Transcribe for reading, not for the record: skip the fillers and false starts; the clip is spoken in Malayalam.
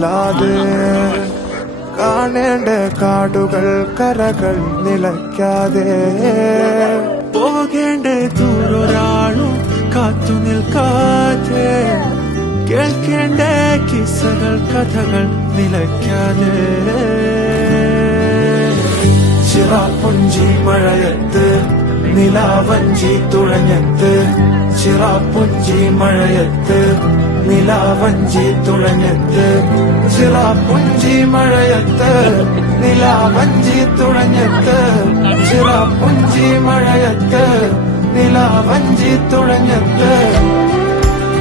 അല്ലാതെ കാണേണ്ട കാടുകൾ കരകൾ നിലയ്ക്കാതെ പോകേണ്ട ദൂരൊരാളും കാത്തു നിൽക്കാതെ കേൾക്കേണ്ട കിസ്സകൾ കഥകൾ നിലയ്ക്കാതെ ചിറാപ്പുഞ്ചി മഴയത്ത് നിലാവഞ്ചി തുഴഞ്ഞത്ത് ചിറാപ്പുഞ്ചി മഴയത്ത് നിലാവഞ്ചി തുഴഞ്ഞത്ത് ചിറാപ്പുഞ്ചി മഴയത്ത് നിലാവഞ്ചി തുഴഞ്ഞത്ത് ചിറാപ്പുഞ്ചി മഴയത്ത് നിലാവഞ്ചി തുഴഞ്ഞത്ത്